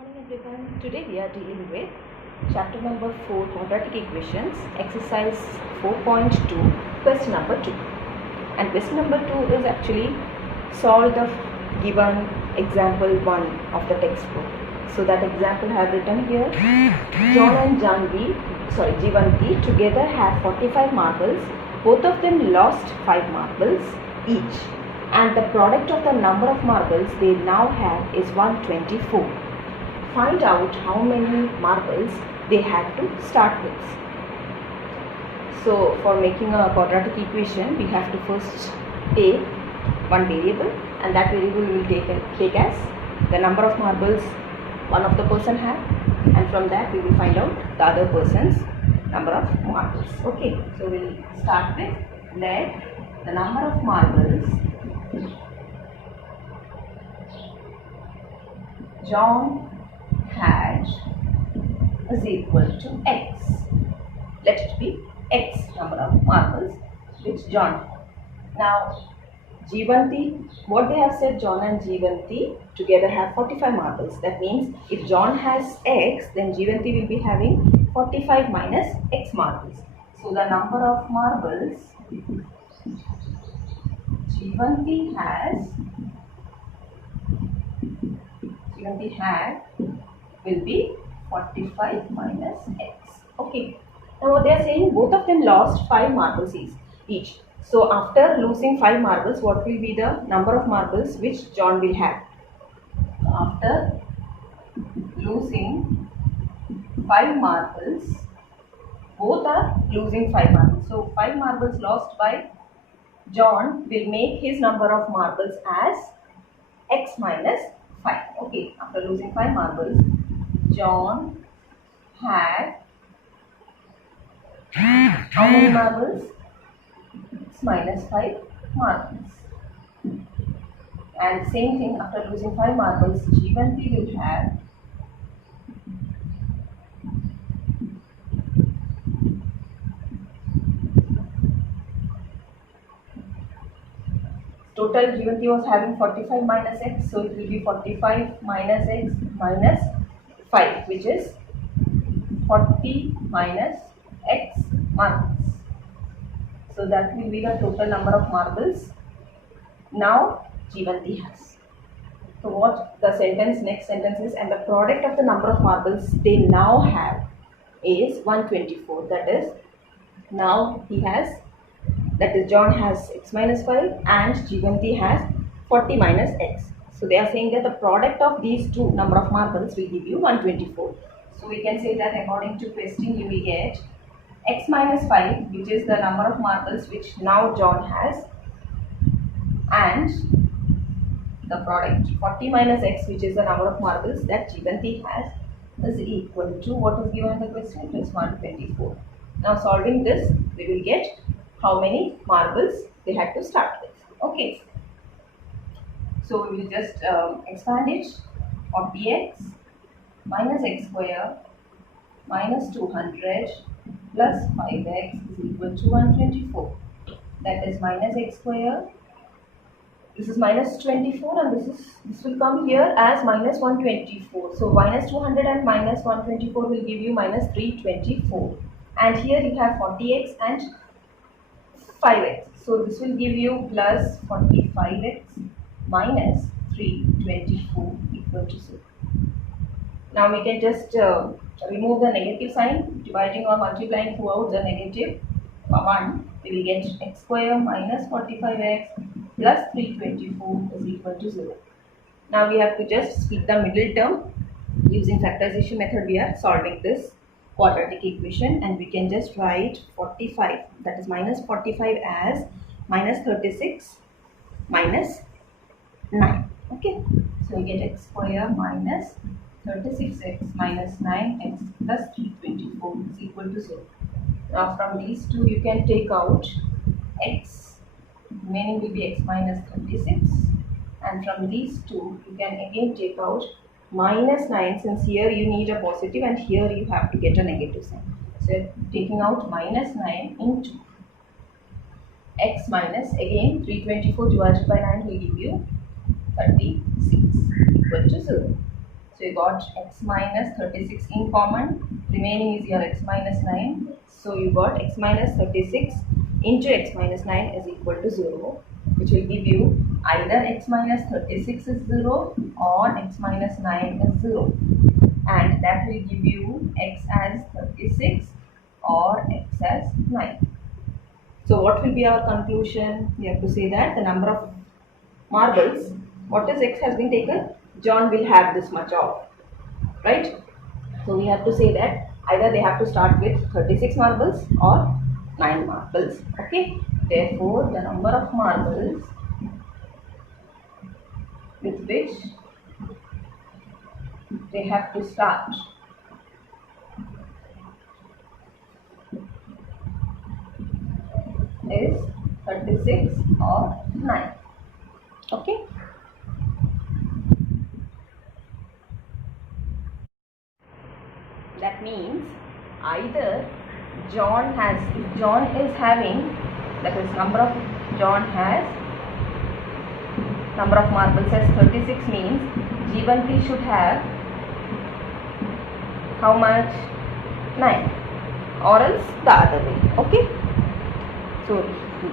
Morning everyone. Today we are dealing with chapter number 4 quadratic equations, exercise 4.2, question number 2. And question number 2 is actually solve the given example 1 of the textbook. So that example I have written here. John and Jivanti together have 45 marbles. Both of them lost 5 marbles each. And the product of the number of marbles they now have is 124. Find out how many marbles they had to start with. So for making a quadratic equation, we have to first take one variable, and that variable we will take as the number of marbles one of the person had, and from that we will find out the other person's number of marbles. Okay, so we will start with let the number of marbles John had is equal to x. Let it be x number of marbles which John had. Now Jivanti, what they have said, John and Jivanti together have 45 marbles. That means if John has x, then Jivanti will be having 45 minus x marbles. So the number of marbles Jivanti had will be 45 minus x. Okay. Now what they are saying, both of them lost 5 marbles each. So after losing 5 marbles, what will be the number of marbles which John will have? After losing 5 marbles, both are losing 5 marbles. So 5 marbles lost by John will make his number of marbles as x minus 5. Okay, after losing 5 marbles, John had how many marbles? X minus 5 marbles. And same thing, after losing 5 marbles, Jivanti will have total. Jivanti was having 45 minus x, so it will be 45 minus x minus 5, which is 40 minus x marbles. So that will be the total number of marbles now Jivanti has. So what the next sentence is, and the product of the number of marbles they now have is 124. That is, now he has, that is John has x minus 5 and Jivanti has 40 minus x. So they are saying that the product of these two number of marbles will give you 124. So we can say that according to question you will get x minus 5, which is the number of marbles which now John has, and the product 40 minus x, which is the number of marbles that Jivanti has, is equal to what is given in the question, it is 124. Now solving this, we will get how many marbles they had to start with. Okay. So we will just expand it. 40x minus x square minus 200 plus 5x is equal to 124. That is minus x square. This is minus 24, and this will come here as minus 124. So minus 200 and minus 124 will give you minus 324. And here you have 40x and 5x. So this will give you plus 45x minus 324 equal to 0. Now we can just remove the negative sign, dividing or multiplying throughout the negative 1. We will get x square minus 45x plus 324 is equal to 0. Now we have to just split the middle term. Using factorization method we are solving this quadratic equation, and we can just write 45, that is minus 45, as minus 36 minus 9. Okay, so we get x square minus 36x minus 9x plus 324 is equal to 0. Now from these two you can take out x, remaining will be x minus 36, and from these two you can again take out minus 9, since here you need a positive and here you have to get a negative sign. So taking out minus 9 into x minus, again 324 divided by 9 will give you 36 equal to 0. So you got x minus 36 in common, remaining is your x minus 9. So you got x minus 36 into x minus 9 is equal to 0, which will give you either x minus 36 is 0 or x minus 9 is 0, and that will give you x as 36 or x as 9. So what will be our conclusion? We have to say that the number of marbles, what is x has been taken, John will have this much of, right? So we have to say that either they have to start with 36 marbles or 9 marbles. Okay, therefore the number of marbles with which they have to start is 36 or 9. Okay. That means either John has, if John is having, that is number of John has number of marbles as 36 means Jeevanti should have how much? 9, or else the other way. Okay. So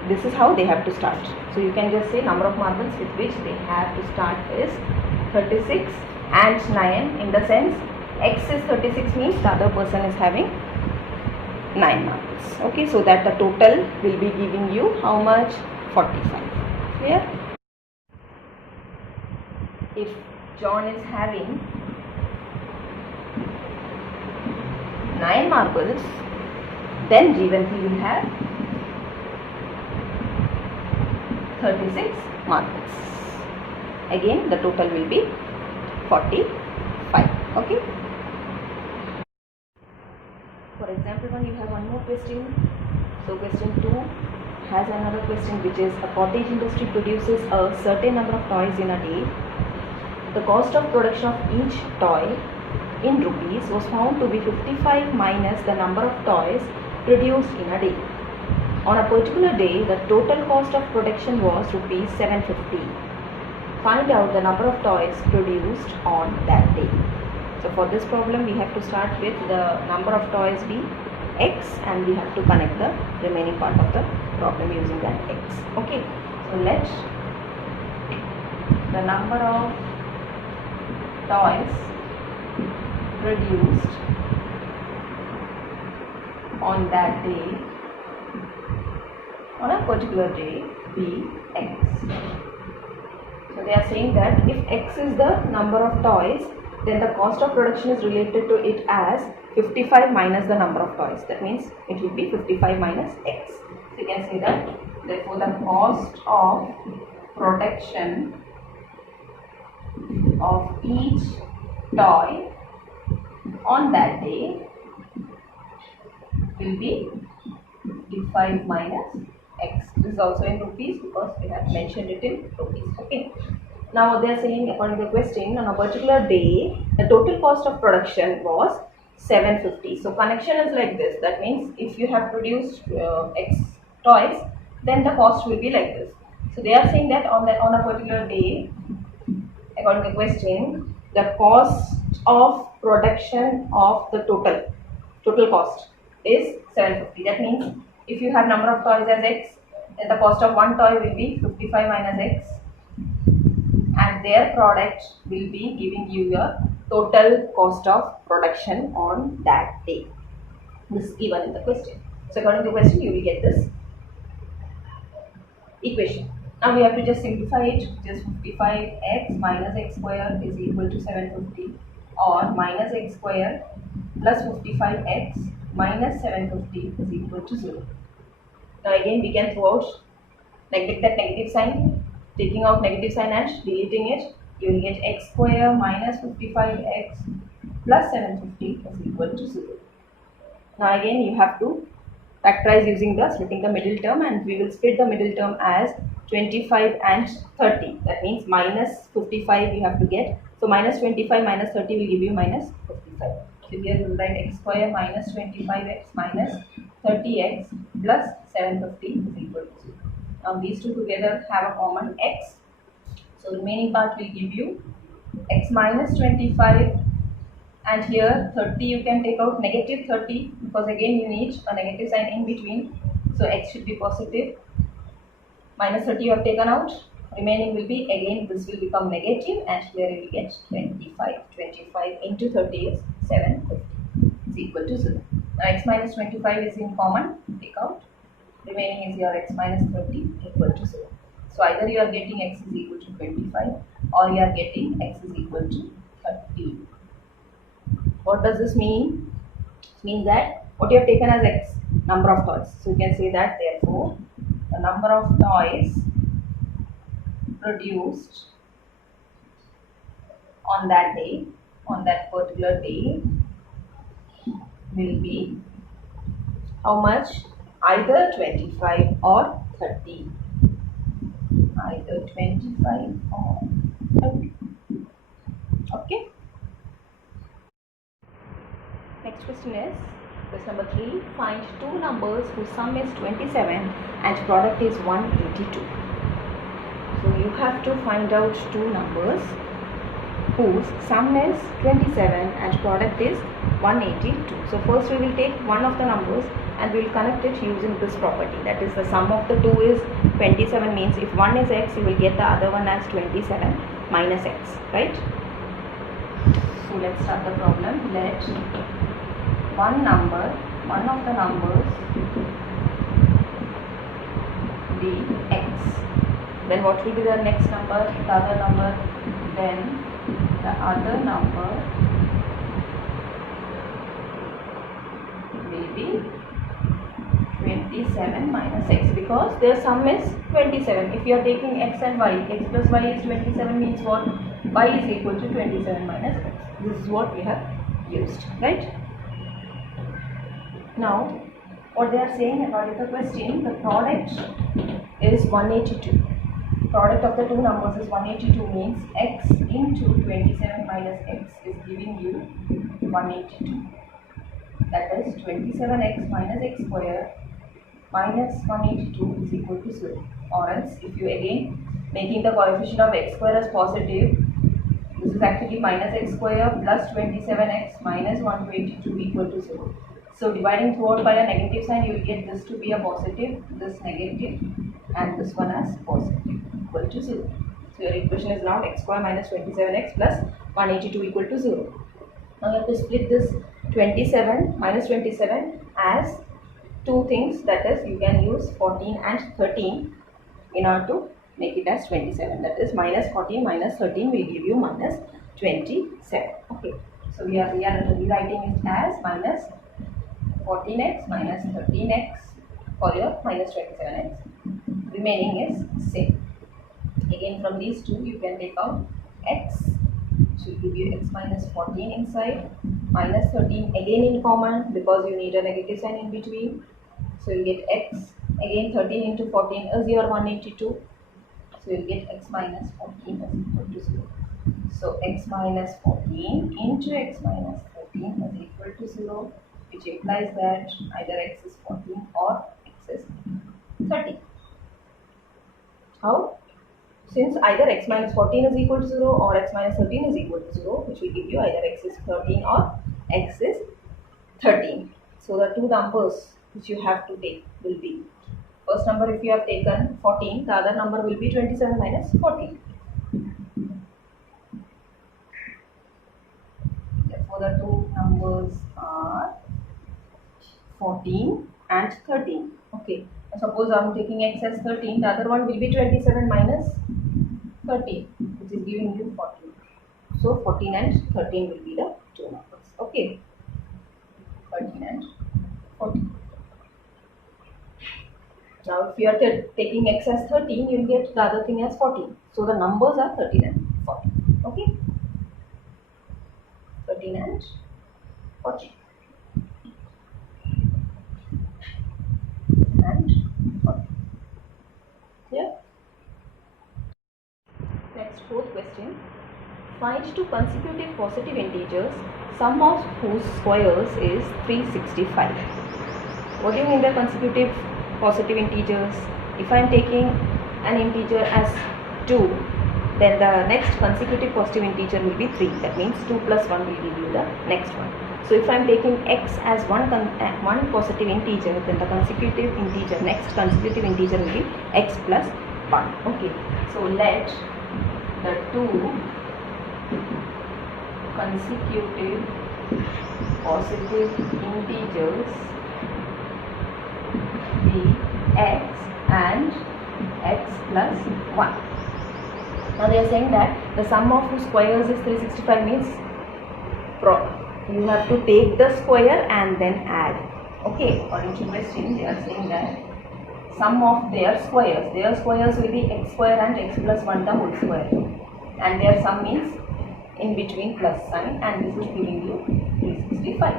this is how they have to start. So you can just say number of marbles with which they have to start is 36 and 9, in the sense x is 36 means the other person is having 9 marbles. Okay, so that the total will be giving you how much? 45. Clear? If John is having 9 marbles, then Jeevanti will have 36 marbles. Again the total will be 45. Okay. For example 1, you have one more question. So question 2 has another question, which is a cottage industry produces a certain number of toys in a day. The cost of production of each toy in rupees was found to be 55 minus the number of toys produced in a day. On a particular day, the total cost of production was rupees 750. Find out the number of toys produced on that day. So for this problem, we have to start with the number of toys be x, and we have to connect the remaining part of the problem using that x. Okay, so let the number of toys produced on that day, on a particular day, be x. So they are saying that if x is the number of toys, then the cost of production is related to it as 55 minus the number of toys. That means it will be 55 minus x. So you can say that therefore the cost of production of each toy on that day will be 55 minus x. This is also in rupees because we have mentioned it in rupees. Okay. Now they are saying, according to the question, on a particular day, the total cost of production was 750. So connection is like this. That means if you have produced x toys, then the cost will be like this. So they are saying that on a particular day, according to the question, the cost of production of the total cost is 750. That means if you have number of toys as x, then the cost of one toy will be 55 minus x, and their product will be giving you your total cost of production on that day. This is given in the question. So according to the question, you will get this equation. Now we have to just simplify it. Just 55x minus x square is equal to 750, or minus x square plus 55x minus 750 is equal to 0. Now again we can throw out, neglect that negative sign, taking out negative sign and deleting it, you will get x square minus 55x plus 750 is equal to 0. Now again you have to factorize using the splitting the middle term, and we will split the middle term as 25 and 30. That means minus 55 you have to get. So minus 25 minus 30 will give you minus 55. So here we will write x square minus 25x minus 30x plus 750 is equal to 0. Now these two together have a common x. So remaining part will give you x minus 25 and here 30 you can take out negative 30 because again you need a negative sign in between, so x should be positive. Minus 30 you have taken out, remaining will be, again this will become negative, and here you will get 25. 25 into 30 is 750 is equal to 0. Now x minus 25 is in common, take out, remaining is your x minus 30 equal to 0. So either you are getting x is equal to 25 or you are getting x is equal to 30. What does this mean? It means that what you have taken as x, number of toys. So you can say that therefore the number of toys produced on that day, on that particular day, will be how much? Either 25 or 30. Either 25 or 30. Okay. Next question is question number 3. Find two numbers whose sum is 27 and product is 182. So you have to find out two numbers whose sum is 27 and product is 182. So first we will take one of the numbers and we will connect it using this property, that is the sum of the two is 27, means if one is x you will get the other one as 27 minus x, right? So let's start the problem. Let one of the numbers be x. Then what will be the next number? The other number. Then the other number will be 27 minus x, because their sum is 27. If you are taking x and y, x plus y is 27 means what? Y is equal to 27 minus x. This is what we have used, right? Now, what they are saying according to the question, the product is 182. Product of the two numbers is 182, means x into 27 minus x is giving you 182. That is 27x minus x square minus 182 is equal to 0. Or else, if you again making the coefficient of x square as positive, this is actually minus x square plus 27x minus 182 equal to 0. So dividing throughout by a negative sign, you will get this to be a positive, this negative, and this one as positive equal to 0. So your equation is now x square minus 27x plus 182 equal to 0. Now you have to split this 27 minus 27 as two things, that is you can use 14 and 13 in order to make it as 27. That is minus 14 minus 13 will give you minus 27. Okay. So we are rewriting it as minus 14x minus 13x for your minus 27x. Remaining is same. Again from these two you can take out x, should give you x minus 14 inside, minus 13 again in common because you need a negative sign in between. So you get x, again 13 into 14 is your 182. So you get x minus 14 is equal to 0. So x minus 14 into x minus 13 is equal to 0, which implies that either x is 14 or x is 13. How? Since either x minus 14 is equal to 0 or x minus 13 is equal to 0, which will give you either x is 13 or x is 13. So the two numbers which you have to take will be, first number if you have taken 14, the other number will be 27 minus 14. Therefore the two numbers are 14 and 13. Okay. Suppose I am taking x as 13, the other one will be 27 minus 13, which is giving you 14. So 14 and 13 will be the two numbers. Okay. 13 and 14. Now if you are taking x as 13, you will get the other thing as 14. So the numbers are 13 and 14. Okay. 13 and 14. And 14. Yeah. Next, fourth question. Find two consecutive positive integers, sum of whose squares is 365. What do you mean by consecutive positive integers? If I am taking an integer as 2, then the next consecutive positive integer will be 3. That means 2 plus 1 will give you the next one. So if I am taking x as one positive integer, then the consecutive integer, next consecutive integer will be x plus 1. Okay, so let the two consecutive positive integers be x and x plus 1. Now they are saying that the sum of two squares is 365, means you have to take the square and then add. Okay, according to question they are saying that sum of their squares will be x square and x plus 1 the whole square, and their sum means in between plus sign, and this is giving you 365.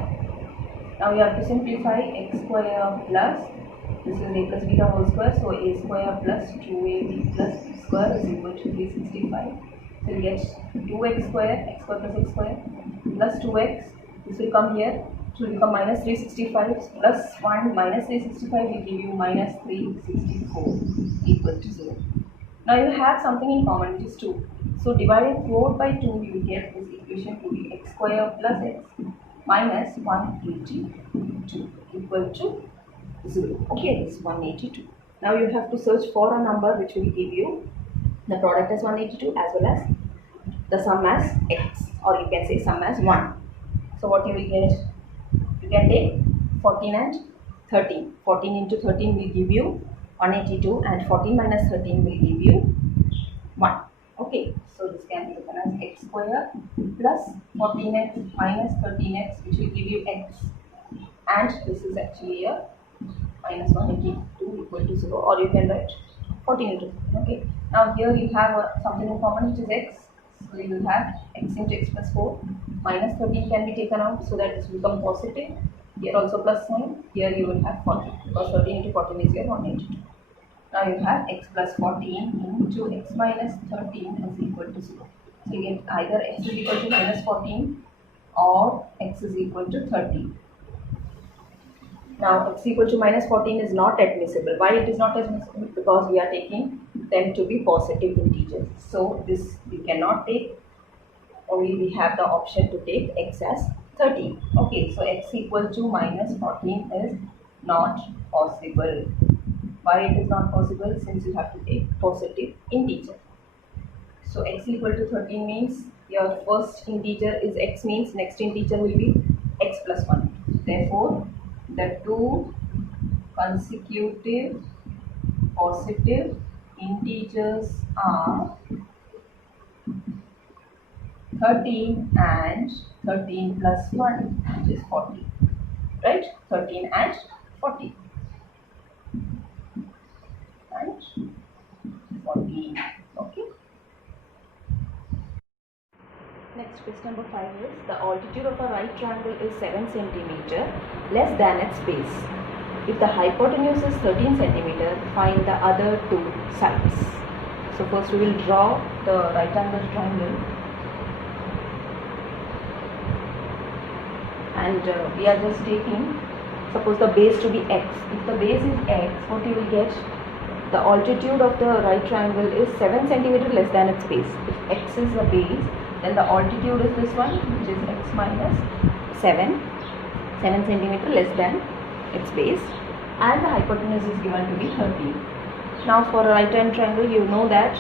Now you have to simplify x square plus, this is a plus b the whole square, so a square plus 2ab plus b square is equal to 365. So you get 2x square, x square plus x square plus 2x, this will come here, it will become minus 365 plus 1 minus 365 will give you minus 364 equal to 0. Now you have something in common, which is 2. So divided 4 by 2, you will get this equation to be x square plus x minus 182 equal to 0. Okay, this is 182. Now you have to search for a number which will give you the product as 182 as well as the sum as x, or you can say sum as 1. So what you will get? You can take 14 and 13. 14 into 13 will give you 182 and 14 minus 13 will give you 1. Okay, so this can be written as x square plus 14x minus 13x, which will give you x, and this is actually a minus 182 equal to 0, or you can write 14 into 14. Okay, now here you have something in common, which is x. So you will have x into x plus 4, minus 13 can be taken out, so that this will become positive. Here also plus sign, here you will have 40, because 13 into 14 is your 182. Now you have x plus 14 into x minus 13 is equal to 0. So you get either x is equal to minus 14 or x is equal to 13. Now x equal to minus 14 is not admissible. Why it is not admissible? Because we are taking them to be positive integers. So this we cannot take, only we have the option to take x as 13. Okay, so x equal to minus 14 is not possible. Why it is not possible? Since you have to take positive integer. So x equal to 13 means your first integer is x, means next integer will be x plus 1. Therefore, the two consecutive positive integers are 13 and 13 plus 1, which is 40. Right? 13 and 40. And 40. Okay. Next, question number 5 is the altitude of a right triangle is 7 cm less than its base. If the hypotenuse is 13 cm, find the other two sides. So first we will draw the right angle triangle, and we are just taking, suppose the base to be x. If the base is x, what you will get? The altitude of the right triangle is 7 cm less than its base. If x is the base, then the altitude is this one, which is x minus 7 cm less than its base, and the hypotenuse is given to be 13. Now for a right hand triangle, you know that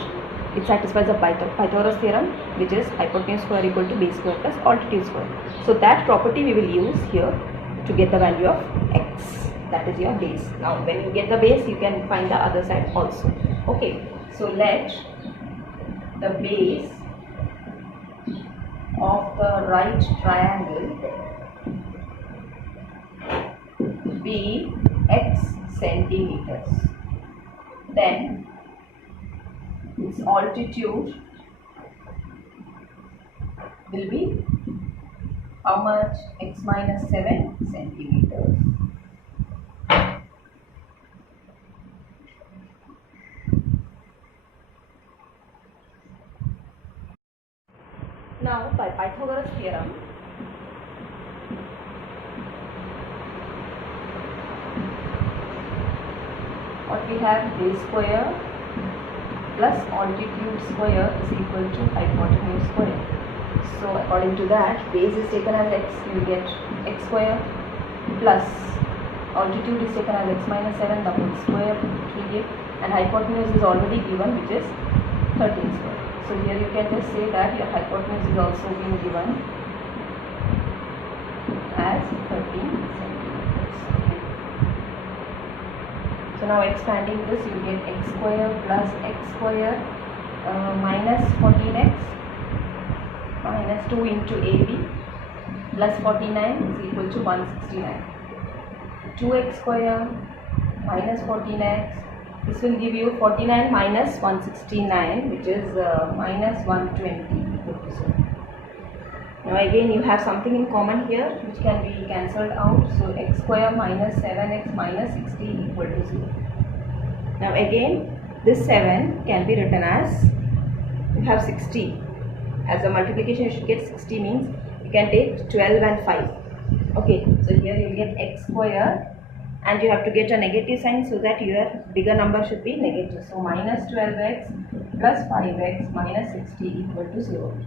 it satisfies the Pythagoras theorem, which is hypotenuse square equal to base square plus altitude square. So that property we will use here to get the value of x. That is your base. Now when you get the base, you can find the other side also. Okay, so let the base of the right triangle be x centimeters. Then its altitude will be how much? X minus 7 centimeters. Now by Pythagoras theorem, what we have, base square plus altitude square is equal to hypotenuse square. So according to that, base is taken as x, you get x square plus altitude is taken as x minus 7, the whole square, which will give, and hypotenuse is already given, which is 13 square. So here you can just say that your hypotenuse is also being given as 13 centimeters. So now expanding this, you get x square plus x square minus 14x minus 2 into AB plus 49 is equal to 169. 2x square minus 14x, this will give you 49 minus 169, which is minus 120 equal to 0. Now again you have something in common here which can be cancelled out. So x square minus 7x minus 60 equal to 0. Now again this 7 can be written as, you have 60. As a multiplication you should get 60, means you can take 12 and 5. Okay, so here you will get x square and you have to get a negative sign so that your bigger number should be negative. So minus 12x plus 5x minus 60 equal to 0.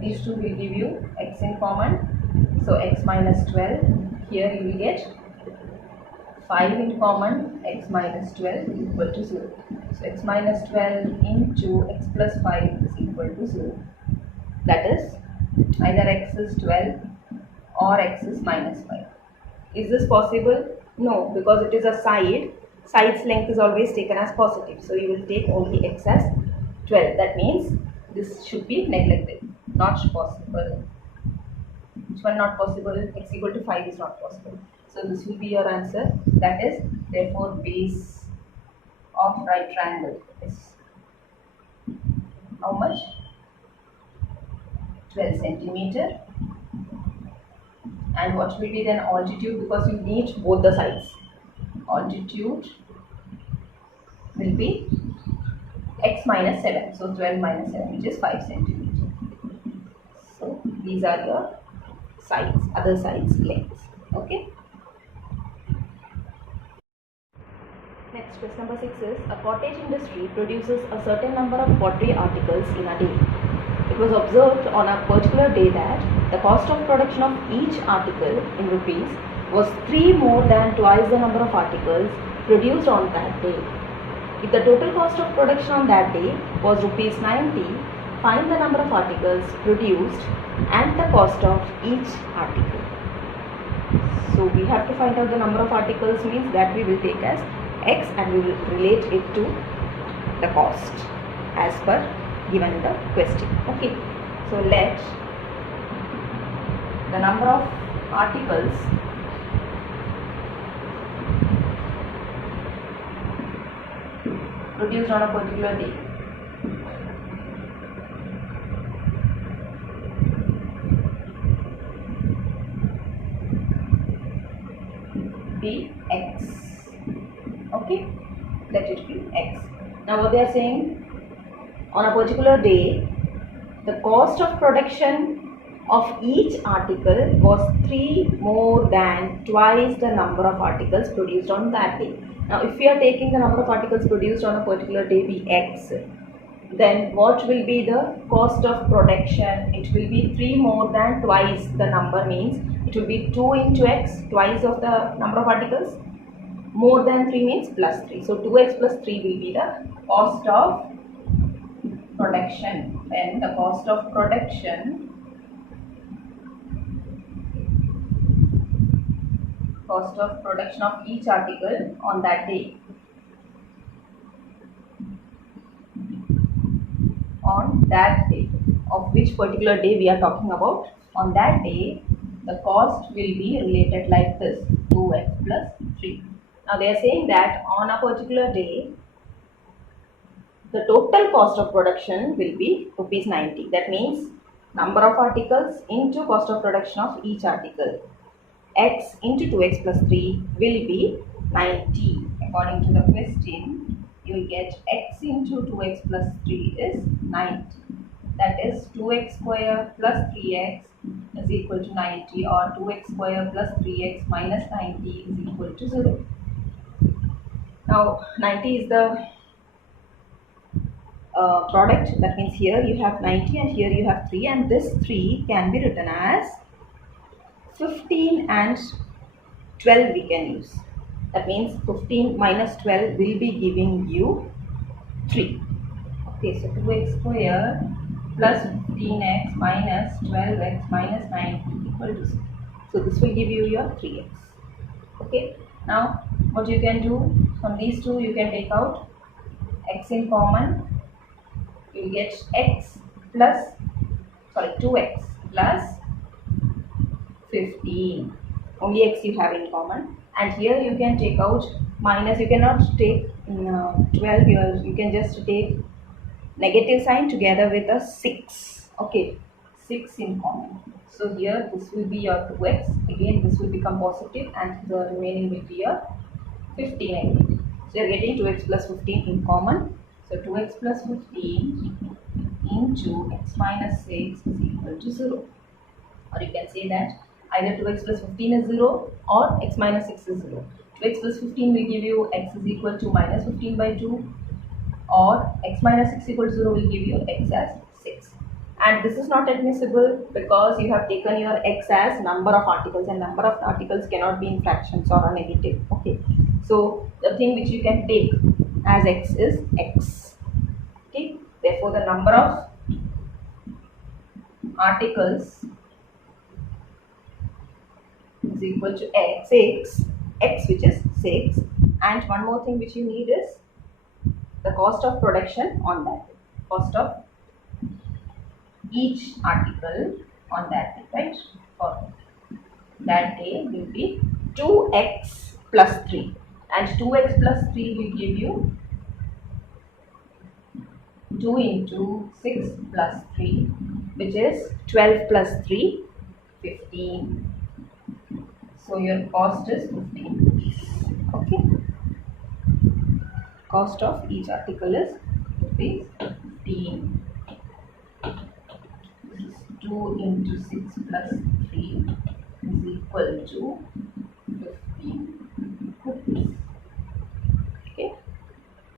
These two will give you x in common. So x minus 12, here you will get 5 in common, x minus 12 equal to 0. So x minus 12 into x plus 5 is equal to 0. That is either x is 12 or x is minus 5. Is this possible? No, because it is a side. Side's length is always taken as positive. So you will take only x as 12. That means this should be neglected. Not possible. Which one not possible? X equal to 5 is not possible. So this will be your answer. That is, therefore, base of right triangle is how much? 12 centimeter. And what will be then altitude, because you need both the sides. Altitude will be x minus 7. So 12 minus 7, which is 5 centimeter. So these are your sides, other sides lengths. Okay. Next, question number 6 is, a cottage industry produces a certain number of pottery articles in a day. It was observed on a particular day that the cost of production of each article in rupees was 3 more than twice the number of articles produced on that day. If the total cost of production on that day was rupees 90, find the number of articles produced and the cost of each article. So we have to find out the number of articles, means that we will take as x and we will relate it to the cost as per given in the question. Okay, so let the number of articles produced on a particular day be x. Okay, let it be x. Now what they are saying, on a particular day the cost of production of each article was 3 more than twice the number of articles produced on that day. Now if we are taking the number of articles produced on a particular day be x, then what will be the cost of production? It will be 3 more than twice the number, means it will be 2 into x, twice of the number of articles. More than 3 means plus 3. So 2x plus 3 will be the cost of production. Then the cost of production of each article on that day. On that day, of which particular day we are talking about? On that day, the cost will be related like this, 2x plus 3. Now they are saying that on a particular day, the total cost of production will be rupees 90. That means number of articles into cost of production of each article. X into 2x plus 3 will be 90. According to the question, you will get x into 2x plus 3 is 90. That is 2x square plus 3x is equal to 90, or 2x square plus 3x minus 90 is equal to 0. Now 90 is the product, that means here you have 90 and here you have 3, and this 3 can be written as 15 and 12 we can use. That means 15 minus 12 will be giving you 3. Okay, so 2x square plus 15x minus 12x minus 9 equal to 6. So this will give you your 3x. Okay, now what you can do, from these two you can take out x in common. You will get x plus, 2x plus 15. Only x you have in common. And here you can take out minus. You cannot take 12 here. You can just take negative sign together with a 6. Okay, 6 in common. So here this will be your 2x. Again this will become positive and the remaining will be your 15 again. So you are getting 2x plus 15 in common. So 2x plus 15 into x minus 6 is equal to 0. Or you can say that either 2x plus 15 is 0 or x minus 6 is 0. 2x plus 15 will give you x is equal to minus 15 by 2, or x minus 6 equal to 0 will give you x as 6. And this is not admissible because you have taken your x as number of articles, and number of articles cannot be in fractions or a negative. Okay, so the thing which you can take as x is x. Okay, therefore the number of articles is equal to x, which is 6. And one more thing which you need is the cost of production on that day. Cost of each article on that day, right? For that day will be 2x plus 3, and 2x plus 3 will give you 2 into 6 plus 3, which is 12 plus 3, 15. So your cost is 15 rupees. Okay. Cost of each article is rupees 15. This is 2 into 6 plus 3 is equal to 15.